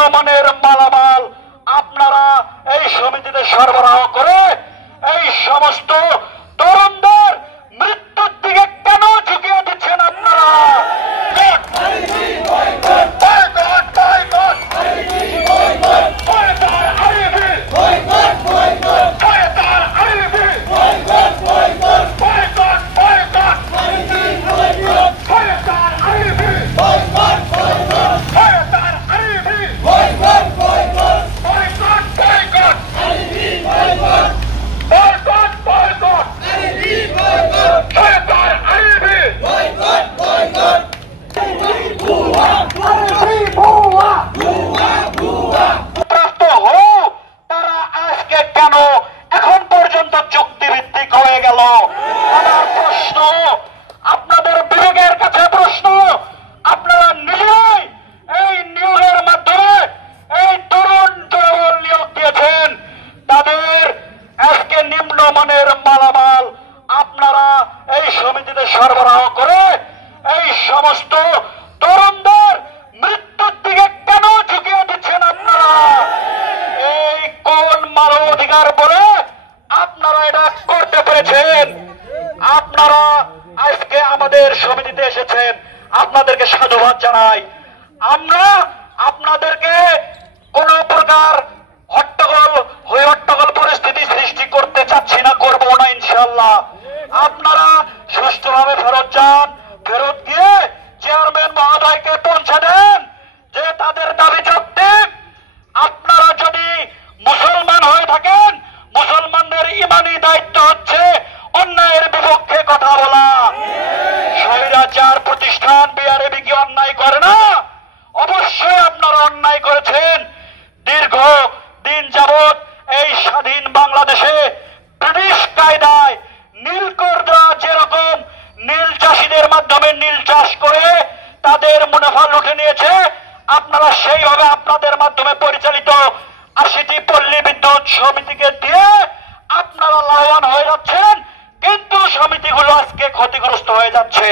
নিম্নমানের মালামাল আপনারা এই সমিতিতে সরবরাহ করে এই সমস্ত তরুণদের মৃত্যুর দিকে কেন ঝুঁকিয়ে দিচ্ছেন আপনারা? আপনাদের বিবেকের কাছে প্রশ্ন, আপনারা নিজেরাই এই নিয়োগের মাধ্যমে এই তরুণ জনবল নিয়োগ দিয়েছেন, তাদের আজকে নিম্নমানের মালামাল আপনারা এই সমিতিতে সরবরাহ করে এই সমস্ত তরুণদের মৃত্যুর দিকে কেন ঝুঁকিয়ে দিচ্ছেন আপনারা? এই কোন মানবাধিকার বলে আপনারা এটা করতে পেরেছেন? আপনারা আজকে আমাদের সমিতিতে এসেছেন, আপনাদেরকে সাধুবাদ জানাই। আমরা আপনাদেরকে কোন প্রকার হট্টগোল পরিস্থিতি সৃষ্টি করতে চাচ্ছি না, করবো না ইনশাআল্লাহ। আপনারা সুষ্ঠুভাবে ফেরত যান, ফেরত গিয়ে চেয়ারম্যান মহোদয়কে পৌঁছে দেন যে তাদের দাবি যৌক্তিক। আপনারা যদি মুসলমান হয়ে থাকেন, মুসলমানদের ইমানি দায়িত্ব হচ্ছে অন্যায়ের বিপক্ষে কথা বলা। স্বৈরাচার প্রতিষ্ঠান বিআরএবি কি অন্যায় করে না? অবশ্যই আপনারা অন্যায় করেছেন। দীর্ঘ দিন যাবৎ এই স্বাধীন বাংলাদেশে ব্রিটিশ কায়দায় নীলকররা যেরকম নীল চাষীদের মাধ্যমে নীল চাষ করে তাদের মুনাফা লুটে নিয়েছে, আপনারা সেইভাবে আপনাদের মাধ্যমে পরিচালিত ৮০টি পল্লী বিদ্যুৎ সমিতিকে দিয়ে আপনারা লাভবান হয়ে যাচ্ছেন, কিন্তু সমিতিগুলো আজকে ক্ষতিগ্রস্ত হয়ে যাচ্ছে।